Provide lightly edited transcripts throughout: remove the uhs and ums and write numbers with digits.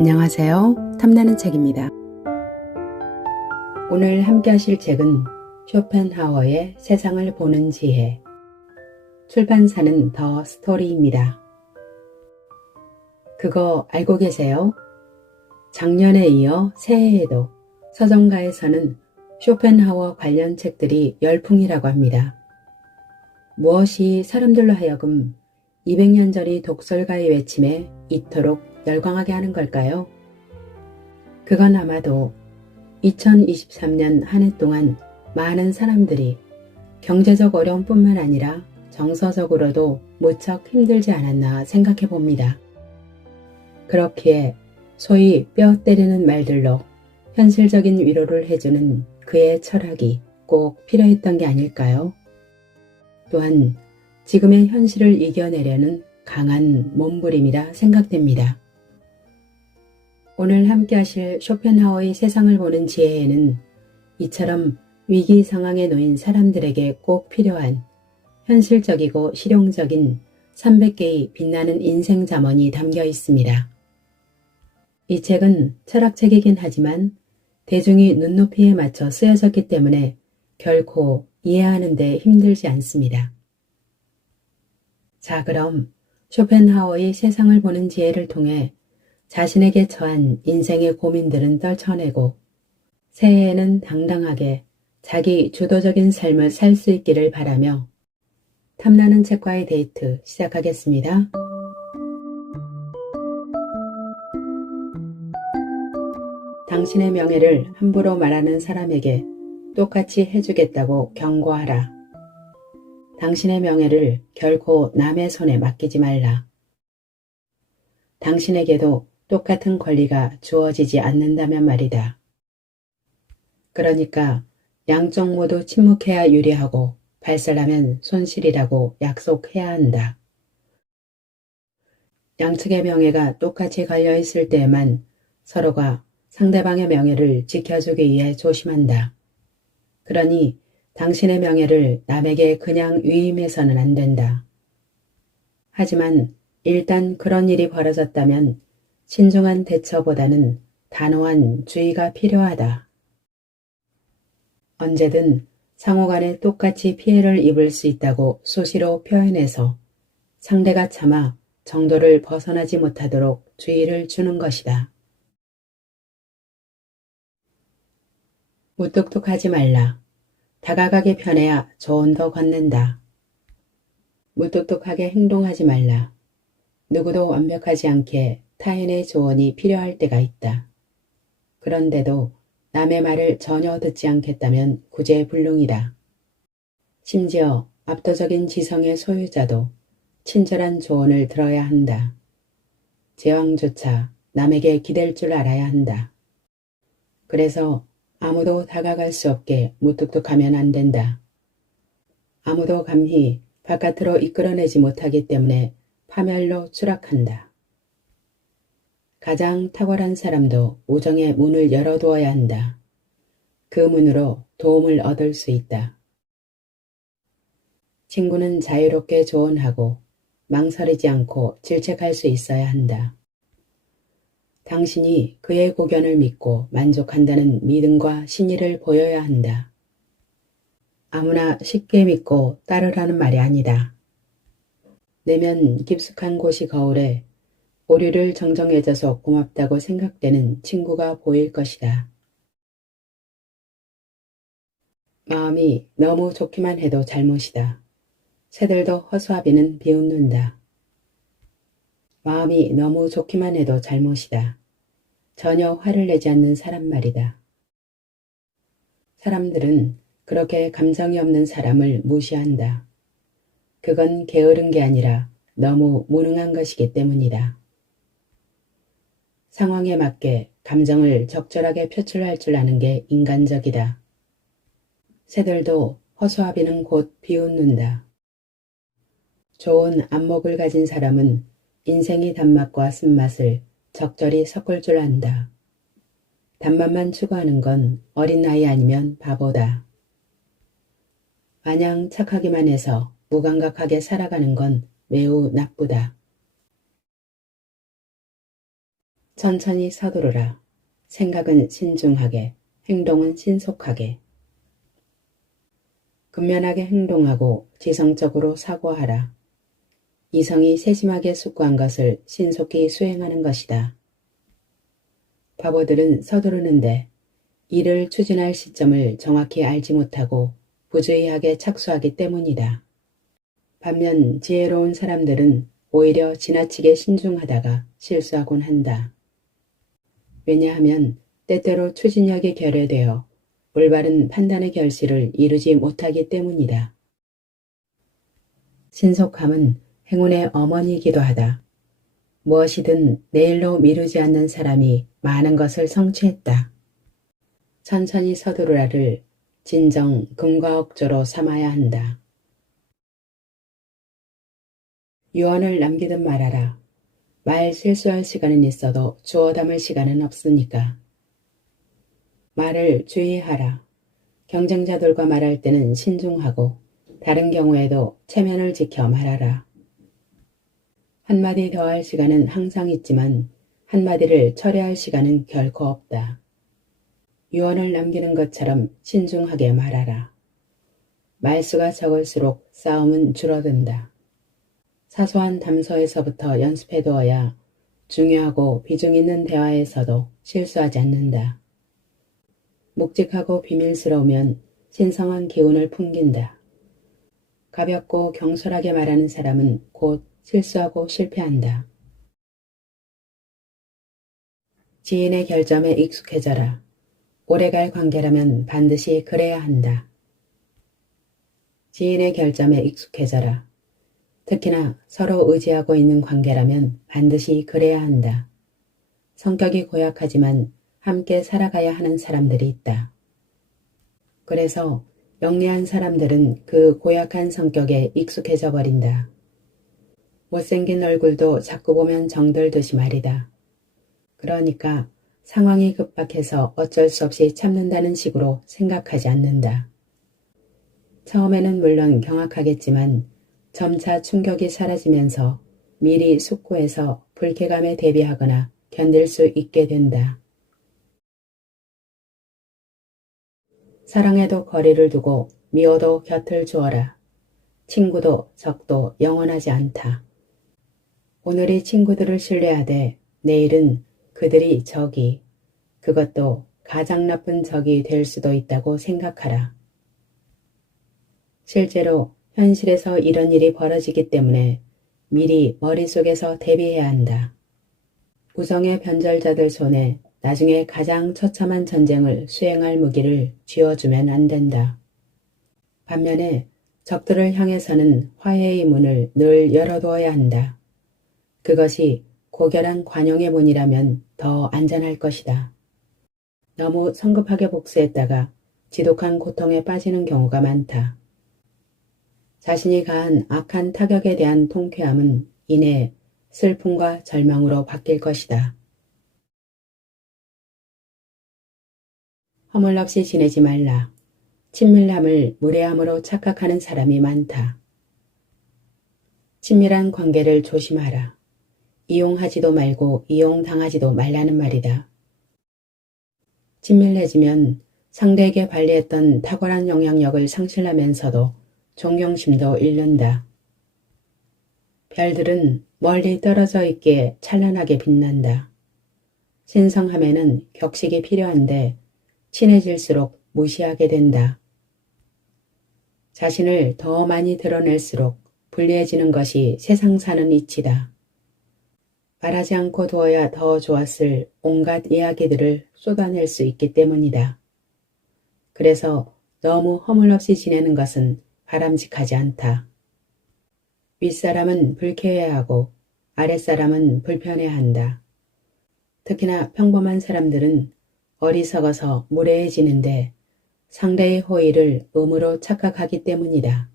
안녕하세요. 탐나는 책입니다. 오늘 함께 하실 책은 쇼펜하워의 세상을 보는 지혜, 출판사는 더 스토리입니다. 그거 알고 계세요? 작년에 이어 새해에도 서점가에서는 쇼펜하워 관련 책들이 열풍이라고 합니다. 무엇이 사람들로 하여금 200년 전의 독설가의 외침에 이토록 열광하게 하는 걸까요? 그건 아마도 2023년 한 해 동안 많은 사람들이 경제적 어려움뿐만 아니라 정서적으로도 무척 힘들지 않았나 생각해 봅니다. 그렇기에 소위 뼈 때리는 말들로 현실적인 위로를 해주는 그의 철학이 꼭 필요했던 게 아닐까요? 또한 지금의 현실을 이겨내려는 강한 몸부림이라 생각됩니다. 오늘 함께 하실 쇼펜하워의 세상을 보는 지혜에는 이처럼 위기 상황에 놓인 사람들에게 꼭 필요한 현실적이고 실용적인 300개의 빛나는 인생 잠언이 담겨 있습니다. 이 책은 철학책이긴 하지만 대중이 눈높이에 맞춰 쓰여졌기 때문에 결코 이해하는 데 힘들지 않습니다. 자, 그럼 쇼펜하워의 세상을 보는 지혜를 통해 자신에게 처한 인생의 고민들은 떨쳐내고 새해에는 당당하게 자기 주도적인 삶을 살 수 있기를 바라며 탐나는 책과의 데이트 시작하겠습니다. 당신의 명예를 함부로 말하는 사람에게 똑같이 해주겠다고 경고하라. 당신의 명예를 결코 남의 손에 맡기지 말라. 당신에게도 똑같은 권리가 주어지지 않는다면 말이다. 그러니까 양쪽 모두 침묵해야 유리하고 발설하면 손실이라고 약속해야 한다. 양측의 명예가 똑같이 걸려있을 때에만 서로가 상대방의 명예를 지켜주기 위해 조심한다. 그러니 당신의 명예를 남에게 그냥 위임해서는 안 된다. 하지만 일단 그런 일이 벌어졌다면 신중한 대처보다는 단호한 주의가 필요하다. 언제든 상호간에 똑같이 피해를 입을 수 있다고 수시로 표현해서 상대가 차마 정도를 벗어나지 못하도록 주의를 주는 것이다. 무뚝뚝하지 말라. 다가가기 편해야 조언도 건넨다. 무뚝뚝하게 행동하지 말라. 누구도 완벽하지 않게 타인의 조언이 필요할 때가 있다. 그런데도 남의 말을 전혀 듣지 않겠다면 구제불능이다. 심지어 압도적인 지성의 소유자도 친절한 조언을 들어야 한다. 제왕조차 남에게 기댈 줄 알아야 한다. 그래서 아무도 다가갈 수 없게 무뚝뚝하면 안 된다. 아무도 감히 바깥으로 이끌어내지 못하기 때문에 파멸로 추락한다. 가장 탁월한 사람도 우정의 문을 열어두어야 한다. 그 문으로 도움을 얻을 수 있다. 친구는 자유롭게 조언하고 망설이지 않고 질책할 수 있어야 한다. 당신이 그의 고견을 믿고 만족한다는 믿음과 신의를 보여야 한다. 아무나 쉽게 믿고 따르라는 말이 아니다. 내면 깊숙한 곳이 거울에 오류를 정정해줘서 고맙다고 생각되는 친구가 보일 것이다. 마음이 너무 좋기만 해도 잘못이다. 새들도 허수아비는 비웃는다. 마음이 너무 좋기만 해도 잘못이다. 전혀 화를 내지 않는 사람 말이다. 사람들은 그렇게 감정이 없는 사람을 무시한다. 그건 게으른 게 아니라 너무 무능한 것이기 때문이다. 상황에 맞게 감정을 적절하게 표출할 줄 아는 게 인간적이다. 새들도 허수아비는 곧 비웃는다. 좋은 안목을 가진 사람은 인생의 단맛과 쓴맛을 적절히 섞을 줄 안다. 단맛만 추구하는 건 어린 나이 아니면 바보다. 마냥 착하기만 해서 무감각하게 살아가는 건 매우 나쁘다. 천천히 서두르라. 생각은 신중하게, 행동은 신속하게. 근면하게 행동하고 지성적으로 사고하라. 이성이 세심하게 숙고한 것을 신속히 수행하는 것이다. 바보들은 서두르는데 이를 추진할 시점을 정확히 알지 못하고 부주의하게 착수하기 때문이다. 반면 지혜로운 사람들은 오히려 지나치게 신중하다가 실수하곤 한다. 왜냐하면 때때로 추진력이 결여되어 올바른 판단의 결실을 이루지 못하기 때문이다. 신속함은 행운의 어머니이기도 하다. 무엇이든 내일로 미루지 않는 사람이 많은 것을 성취했다. 천천히 서두르라를 진정 금과옥조로 삼아야 한다. 유언을 남기듯 말하라. 말 실수할 시간은 있어도 주워 담을 시간은 없으니까. 말을 주의하라. 경쟁자들과 말할 때는 신중하고 다른 경우에도 체면을 지켜 말하라. 한마디 더 할 시간은 항상 있지만 한마디를 철회할 시간은 결코 없다. 유언을 남기는 것처럼 신중하게 말하라. 말수가 적을수록 싸움은 줄어든다. 사소한 담소에서부터 연습해두어야 중요하고 비중 있는 대화에서도 실수하지 않는다. 묵직하고 비밀스러우면 신성한 기운을 풍긴다. 가볍고 경솔하게 말하는 사람은 곧 실수하고 실패한다. 지인의 결점에 익숙해져라. 오래갈 관계라면 반드시 그래야 한다. 지인의 결점에 익숙해져라. 특히나 서로 의지하고 있는 관계라면 반드시 그래야 한다. 성격이 고약하지만 함께 살아가야 하는 사람들이 있다. 그래서 영리한 사람들은 그 고약한 성격에 익숙해져 버린다. 못생긴 얼굴도 자꾸 보면 정들듯이 말이다. 그러니까 상황이 급박해서 어쩔 수 없이 참는다는 식으로 생각하지 않는다. 처음에는 물론 경악하겠지만 점차 충격이 사라지면서 미리 숙고해서 불쾌감에 대비하거나 견딜 수 있게 된다. 사랑에도 거리를 두고 미워도 곁을 주어라. 친구도 적도 영원하지 않다. 오늘이 친구들을 신뢰하되 내일은 그들이 적이, 그것도 가장 나쁜 적이 될 수도 있다고 생각하라. 실제로 현실에서 이런 일이 벌어지기 때문에 미리 머릿속에서 대비해야 한다. 우성의 변절자들 손에 나중에 가장 처참한 전쟁을 수행할 무기를 쥐어주면 안 된다. 반면에 적들을 향해서는 화해의 문을 늘 열어두어야 한다. 그것이 고결한 관용의 문이라면 더 안전할 것이다. 너무 성급하게 복수했다가 지독한 고통에 빠지는 경우가 많다. 자신이 가한 악한 타격에 대한 통쾌함은 이내 슬픔과 절망으로 바뀔 것이다. 허물없이 지내지 말라. 친밀함을 무례함으로 착각하는 사람이 많다. 친밀한 관계를 조심하라. 이용하지도 말고 이용당하지도 말라는 말이다. 친밀해지면 상대에게 발휘했던 탁월한 영향력을 상실하면서도 존경심도 잃는다. 별들은 멀리 떨어져 있기에 찬란하게 빛난다. 신성함에는 격식이 필요한데 친해질수록 무시하게 된다. 자신을 더 많이 드러낼수록 불리해지는 것이 세상 사는 이치다. 말하지 않고 두어야 더 좋았을 온갖 이야기들을 쏟아낼 수 있기 때문이다. 그래서 너무 허물없이 지내는 것은 바람직하지 않다. 윗사람은 불쾌해하고 아랫사람은 불편해한다. 특히나 평범한 사람들은 어리석어서 무례해지는데 상대의 호의를 의무로 착각하기 때문이다.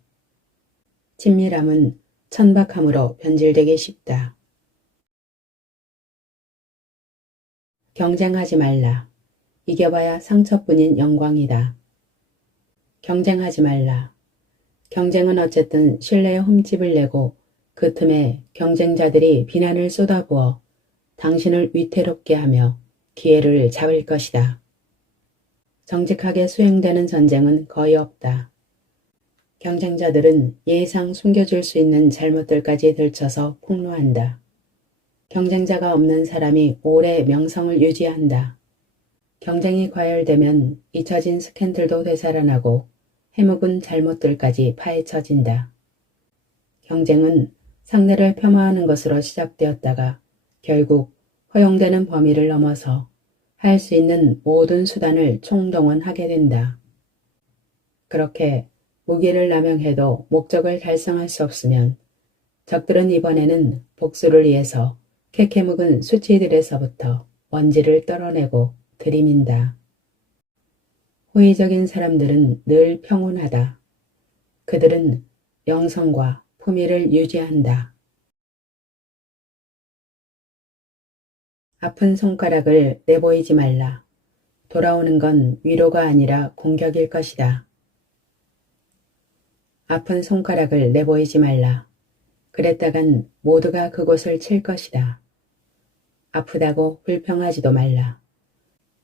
친밀함은 천박함으로 변질되기 쉽다. 경쟁하지 말라. 이겨봐야 상처뿐인 영광이다. 경쟁하지 말라. 경쟁은 어쨌든 신뢰에 흠집을 내고 그 틈에 경쟁자들이 비난을 쏟아부어 당신을 위태롭게 하며 기회를 잡을 것이다. 정직하게 수행되는 전쟁은 거의 없다. 경쟁자들은 예의상 숨겨줄 수 있는 잘못들까지 들춰서 폭로한다. 경쟁자가 없는 사람이 오래 명성을 유지한다. 경쟁이 과열되면 잊혀진 스캔들도 되살아나고 해묵은 잘못들까지 파헤쳐진다. 경쟁은 상대를 폄하하는 것으로 시작되었다가 결국 허용되는 범위를 넘어서 할 수 있는 모든 수단을 총동원하게 된다. 그렇게 무기를 남용해도 목적을 달성할 수 없으면 적들은 이번에는 복수를 위해서 캐캐묵은 수치들에서부터 먼지를 떨어내고 들이민다. 호의적인 사람들은 늘 평온하다. 그들은 영성과 품위를 유지한다. 아픈 손가락을 내보이지 말라. 돌아오는 건 위로가 아니라 공격일 것이다. 아픈 손가락을 내보이지 말라. 그랬다간 모두가 그곳을 칠 것이다. 아프다고 불평하지도 말라.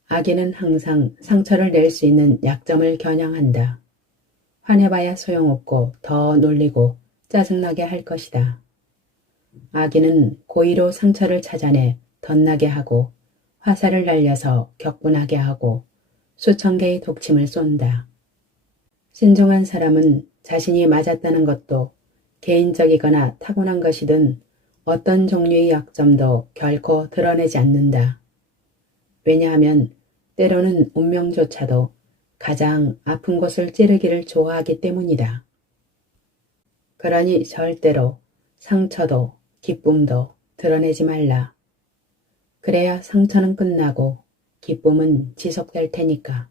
악인은 항상 상처를 낼 수 있는 약점을 겨냥한다. 화내봐야 소용없고 더 놀리고 짜증나게 할 것이다. 악인은 고의로 상처를 찾아내 덧나게 하고 화살을 날려서 격분하게 하고 수천 개의 독침을 쏜다. 신중한 사람은 자신이 맞았다는 것도 개인적이거나 타고난 것이든 어떤 종류의 약점도 결코 드러내지 않는다. 왜냐하면 때로는 운명조차도 가장 아픈 곳을 찌르기를 좋아하기 때문이다. 그러니 절대로 상처도 기쁨도 드러내지 말라. 그래야 상처는 끝나고 기쁨은 지속될 테니까.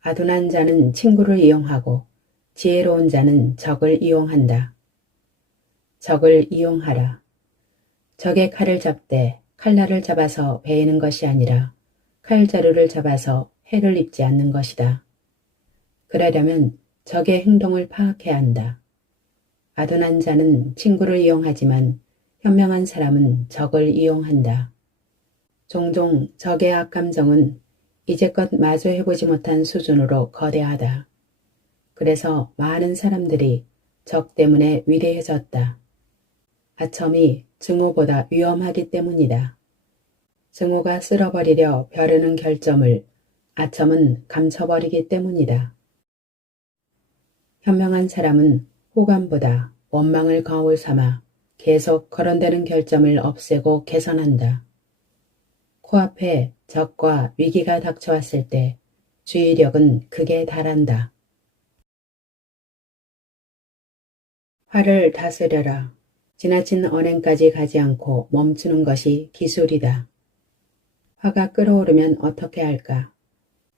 아둔한 자는 친구를 이용하고 지혜로운 자는 적을 이용한다. 적을 이용하라. 적의 칼을 잡되 칼날을 잡아서 베이는 것이 아니라 칼자루를 잡아서 해를 입지 않는 것이다. 그러려면 적의 행동을 파악해야 한다. 아둔한 자는 친구를 이용하지만 현명한 사람은 적을 이용한다. 종종 적의 악감정은 이제껏 마주해보지 못한 수준으로 거대하다. 그래서 많은 사람들이 적 때문에 위대해졌다. 아첨이 증오보다 위험하기 때문이다. 증오가 쓸어버리려 벼르는 결점을 아첨은 감춰버리기 때문이다. 현명한 사람은 호감보다 원망을 거울 삼아 계속 거론되는 결점을 없애고 개선한다. 코앞에 적과 위기가 닥쳐왔을 때 주의력은 극에 달한다. 화를 다스려라. 지나친 언행까지 가지 않고 멈추는 것이 기술이다. 화가 끓어오르면 어떻게 할까?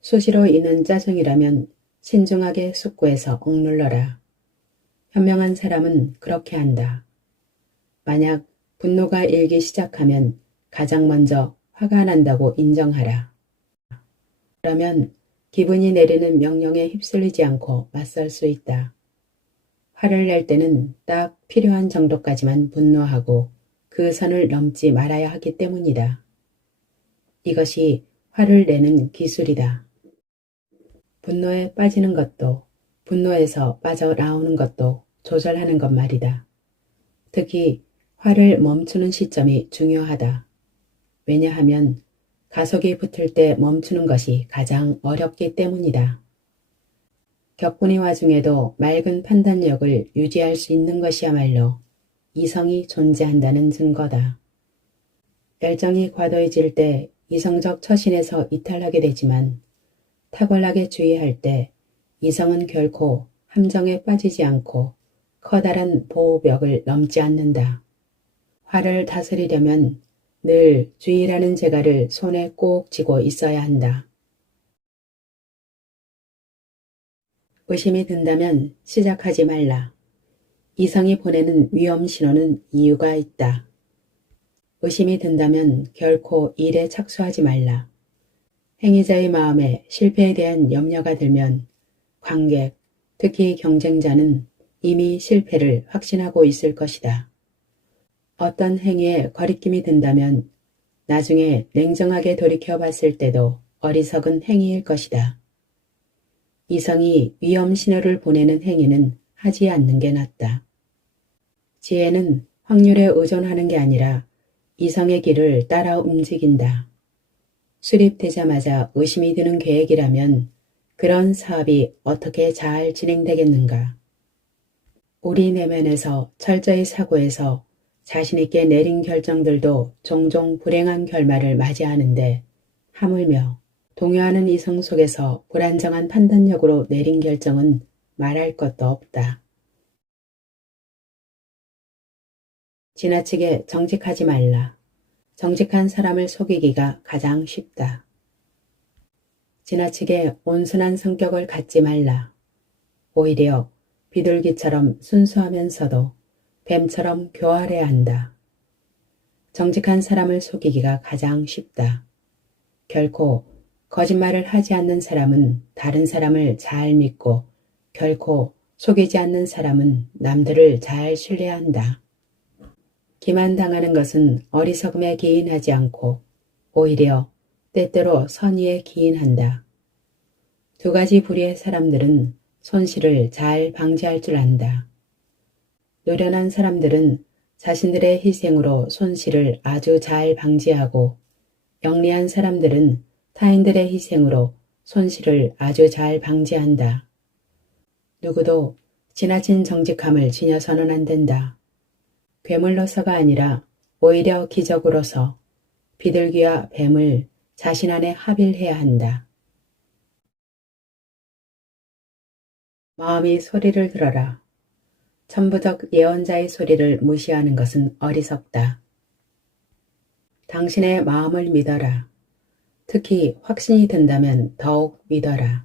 수시로 있는 짜증이라면 신중하게 숙고해서 억눌러라. 현명한 사람은 그렇게 한다. 만약 분노가 일기 시작하면 가장 먼저 화가 난다고 인정하라. 그러면 기분이 내리는 명령에 휩쓸리지 않고 맞설 수 있다. 화를 낼 때는 딱 필요한 정도까지만 분노하고 그 선을 넘지 말아야 하기 때문이다. 이것이 화를 내는 기술이다. 분노에 빠지는 것도 분노에서 빠져나오는 것도 조절하는 것 말이다. 특히 화를 멈추는 시점이 중요하다. 왜냐하면 가속이 붙을 때 멈추는 것이 가장 어렵기 때문이다. 격분의 와중에도 맑은 판단력을 유지할 수 있는 것이야말로 이성이 존재한다는 증거다. 열정이 과도해질 때 이성적 처신에서 이탈하게 되지만 탁월하게 주의할 때 이성은 결코 함정에 빠지지 않고 커다란 보호벽을 넘지 않는다. 화를 다스리려면 늘 주의라는 재갈을 손에 꼭 쥐고 있어야 한다. 의심이 든다면 시작하지 말라. 이성이 보내는 위험 신호는 이유가 있다. 의심이 든다면 결코 일에 착수하지 말라. 행위자의 마음에 실패에 대한 염려가 들면 관객, 특히 경쟁자는 이미 실패를 확신하고 있을 것이다. 어떤 행위에 거리낌이 든다면 나중에 냉정하게 돌이켜 봤을 때도 어리석은 행위일 것이다. 이성이 위험 신호를 보내는 행위는 하지 않는 게 낫다. 지혜는 확률에 의존하는 게 아니라 이성의 길을 따라 움직인다. 수립되자마자 의심이 드는 계획이라면 그런 사업이 어떻게 잘 진행되겠는가? 우리 내면에서 철저히 사고해서 자신있게 내린 결정들도 종종 불행한 결말을 맞이하는데 하물며 동요하는 이성 속에서 불안정한 판단력으로 내린 결정은 말할 것도 없다. 지나치게 정직하지 말라. 정직한 사람을 속이기가 가장 쉽다. 지나치게 온순한 성격을 갖지 말라. 오히려 비둘기처럼 순수하면서도 뱀처럼 교활해야 한다. 정직한 사람을 속이기가 가장 쉽다. 결코 거짓말을 하지 않는 사람은 다른 사람을 잘 믿고 결코 속이지 않는 사람은 남들을 잘 신뢰한다. 기만당하는 것은 어리석음에 기인하지 않고 오히려 때때로 선의에 기인한다. 두 가지 부류의 사람들은 손실을 잘 방지할 줄 안다. 노련한 사람들은 자신들의 희생으로 손실을 아주 잘 방지하고 영리한 사람들은 타인들의 희생으로 손실을 아주 잘 방지한다. 누구도 지나친 정직함을 지녀서는 안 된다. 괴물로서가 아니라 오히려 기적으로서 비둘기와 뱀을 자신 안에 합일해야 한다. 마음이 소리를 들어라. 천부적 예언자의 소리를 무시하는 것은 어리석다. 당신의 마음을 믿어라. 특히 확신이 든다면 더욱 믿어라.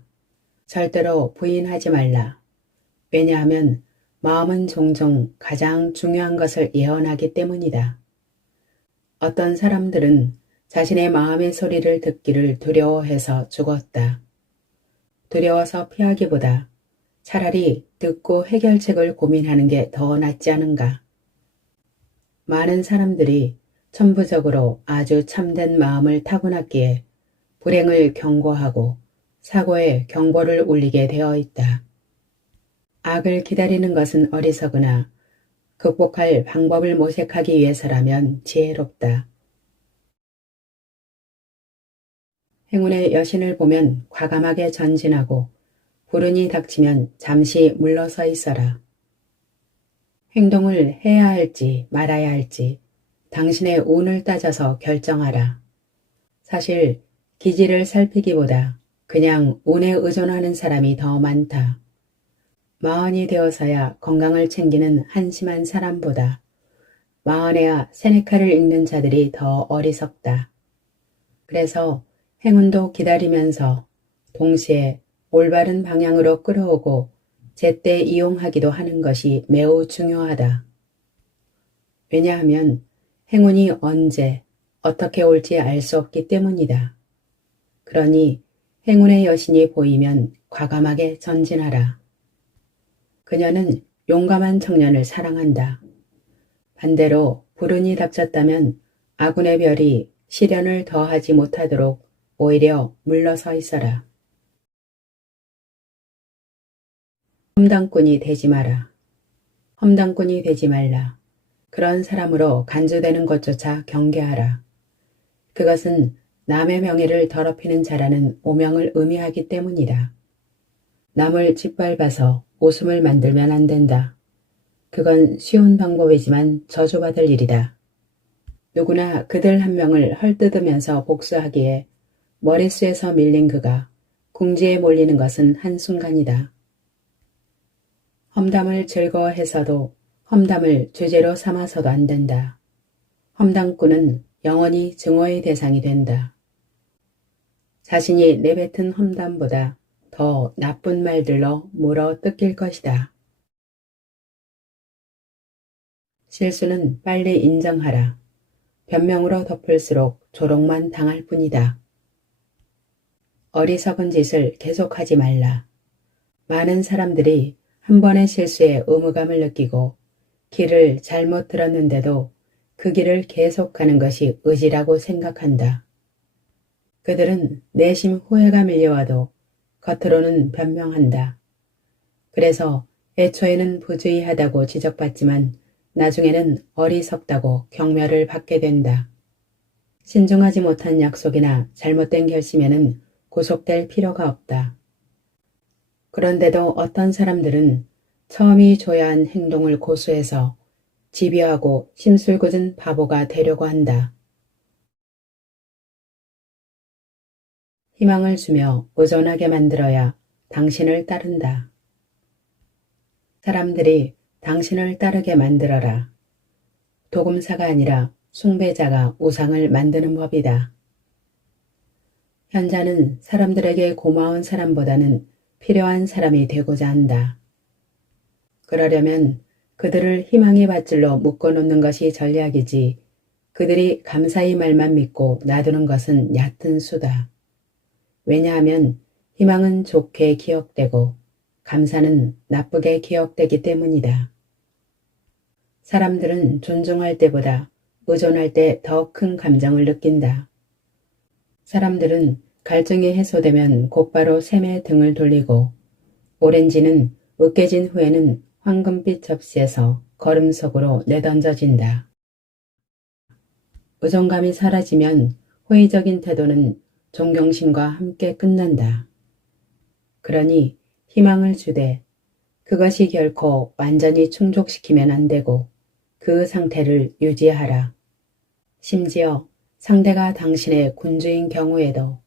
절대로 부인하지 말라. 왜냐하면 마음은 종종 가장 중요한 것을 예언하기 때문이다. 어떤 사람들은 자신의 마음의 소리를 듣기를 두려워해서 죽었다. 두려워서 피하기보다 차라리 듣고 해결책을 고민하는 게 더 낫지 않은가. 많은 사람들이 천부적으로 아주 참된 마음을 타고났기에 불행을 경고하고 사고에 경보를 울리게 되어 있다. 악을 기다리는 것은 어리석으나 극복할 방법을 모색하기 위해서라면 지혜롭다. 행운의 여신을 보면 과감하게 전진하고 불운이 닥치면 잠시 물러서 있어라. 행동을 해야 할지 말아야 할지 당신의 운을 따져서 결정하라. 사실 기질을 살피기보다 그냥 운에 의존하는 사람이 더 많다. 마흔이 되어서야 건강을 챙기는 한심한 사람보다 마흔에야 세네카를 읽는 자들이 더 어리석다. 그래서 행운도 기다리면서 동시에 올바른 방향으로 끌어오고 제때 이용하기도 하는 것이 매우 중요하다. 왜냐하면 행운이 언제 어떻게 올지 알 수 없기 때문이다. 그러니 행운의 여신이 보이면 과감하게 전진하라. 그녀는 용감한 청년을 사랑한다. 반대로 불운이 닥쳤다면 아군의 별이 시련을 더하지 못하도록 오히려 물러서 있어라. 험담꾼이 되지 마라. 험담꾼이 되지 말라. 그런 사람으로 간주되는 것조차 경계하라. 그것은 남의 명예를 더럽히는 자라는 오명을 의미하기 때문이다. 남을 짓밟아서 웃음을 만들면 안 된다. 그건 쉬운 방법이지만 저주받을 일이다. 누구나 그들 한 명을 헐뜯으면서 복수하기에 머릿수에서 밀린 그가 궁지에 몰리는 것은 한순간이다. 험담을 즐거워해서도 험담을 주제로 삼아서도 안 된다. 험담꾼은 영원히 증오의 대상이 된다. 자신이 내뱉은 험담보다 더 나쁜 말들로 물어 뜯길 것이다. 실수는 빨리 인정하라. 변명으로 덮을수록 조롱만 당할 뿐이다. 어리석은 짓을 계속하지 말라. 많은 사람들이 한 번의 실수에 의무감을 느끼고 길을 잘못 들었는데도 그 길을 계속가는 것이 의지라고 생각한다. 그들은 내심 후회가 밀려와도 겉으로는 변명한다. 그래서 애초에는 부주의하다고 지적받지만 나중에는 어리석다고 경멸을 받게 된다. 신중하지 못한 약속이나 잘못된 결심에는 구속될 필요가 없다. 그런데도 어떤 사람들은 처음이 줘야 한 행동을 고수해서 집요하고 심술궂은 바보가 되려고 한다. 희망을 주며 의존하게 만들어야 당신을 따른다. 사람들이 당신을 따르게 만들어라. 도금사가 아니라 숭배자가 우상을 만드는 법이다. 현자는 사람들에게 고마운 사람보다는 필요한 사람이 되고자 한다. 그러려면 그들을 희망의 밧줄로 묶어놓는 것이 전략이지 그들이 감사의 말만 믿고 놔두는 것은 얕은 수다. 왜냐하면 희망은 좋게 기억되고 감사는 나쁘게 기억되기 때문이다. 사람들은 존중할 때보다 의존할 때 더 큰 감정을 느낀다. 사람들은 갈증이 해소되면 곧바로 샘에 등을 돌리고 오렌지는 으깨진 후에는 황금빛 접시에서 거름 속으로 내던져진다. 의존감이 사라지면 호의적인 태도는 존경심과 함께 끝난다. 그러니 희망을 주되 그것이 결코 완전히 충족시키면 안 되고 그 상태를 유지하라. 심지어 상대가 당신의 군주인 경우에도.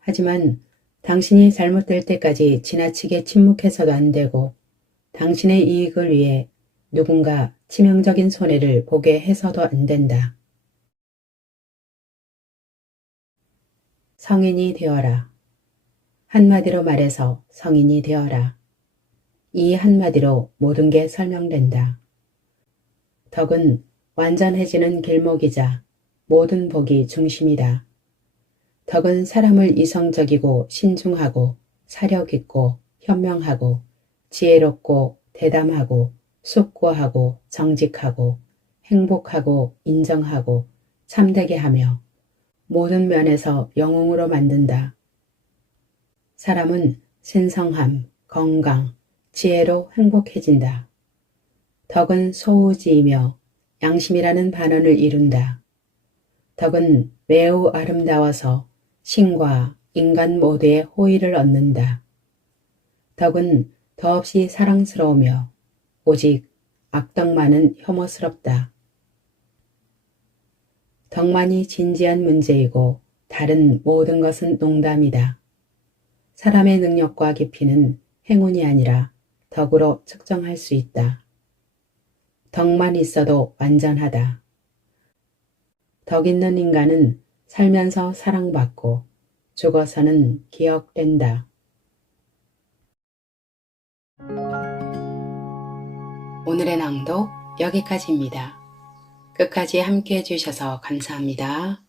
하지만 당신이 잘못될 때까지 지나치게 침묵해서도 안 되고 당신의 이익을 위해 누군가 치명적인 손해를 보게 해서도 안 된다. 성인이 되어라. 한마디로 말해서 성인이 되어라. 이 한마디로 모든 게 설명된다. 덕은 완전해지는 길목이자 모든 복이 중심이다. 덕은 사람을 이성적이고 신중하고 사력있고 현명하고 지혜롭고 대담하고 숙고하고 정직하고 행복하고 인정하고 참되게 하며 모든 면에서 영웅으로 만든다. 사람은 신성함, 건강, 지혜로 행복해진다. 덕은 소우지이며 양심이라는 반언을 이룬다. 덕은 매우 아름다워서 신과 인간 모두의 호의를 얻는다. 덕은 더없이 사랑스러우며 오직 악덕만은 혐오스럽다. 덕만이 진지한 문제이고 다른 모든 것은 농담이다. 사람의 능력과 깊이는 행운이 아니라 덕으로 측정할 수 있다. 덕만 있어도 완전하다. 덕 있는 인간은 살면서 사랑받고 죽어서는 기억된다. 오늘의 낭독 여기까지입니다. 끝까지 함께 해주셔서 감사합니다.